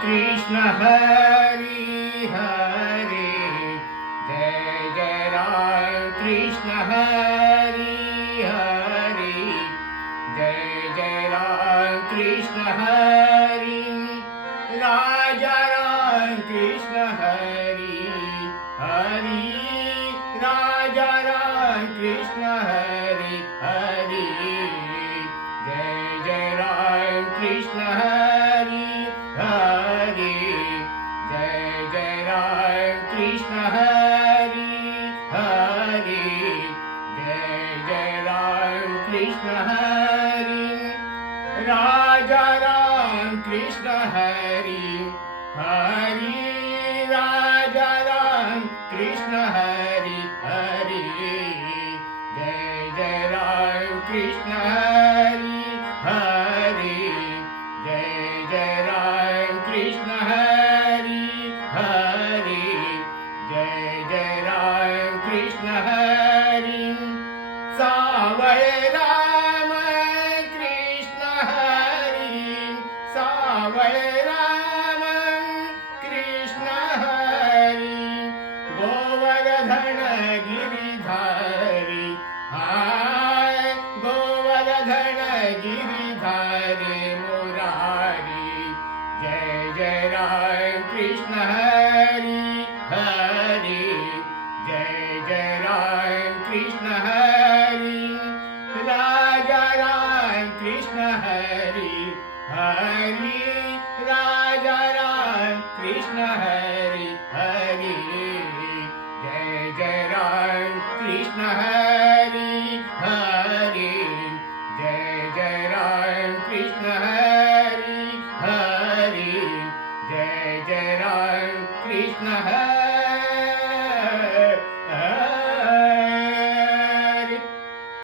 Krishna Hari Hari Jai Jai Ram Krishna Hari Hari Jai Jai Ram Krishna Hari Raja Ram Krishna Hari Hari Raja Ram Krishna Hari Hari Jai Jai Ram Krishna Hari Hari Jai Jai Ram Krishna Hari Hari Jai Jai Ram Krishna Hari Raja Ram Krishna Hari Hari Raja Ram Krishna Hari Hari Jai Jai Ram Krishna Hari Hari Jai Jai Ram Krishna Hari Hari Jai Jai Ram Krishna Hari Savay Ram Krishna Hari Savay Ram Krishna Hari Govardhan Giridhari Hai Govardhan Giridhari Murari Jai Jai Ram Krishna Hari Hari Jai Jai Ram Krishna Hari Raja Ram Krishna Hari Hari Raja Ram Krishna Hari Hari Jai Jai Ram Krishna Hari Hari Jai Jai Ram Krishna Hari Hari Jai Jai Ram Krishna Hari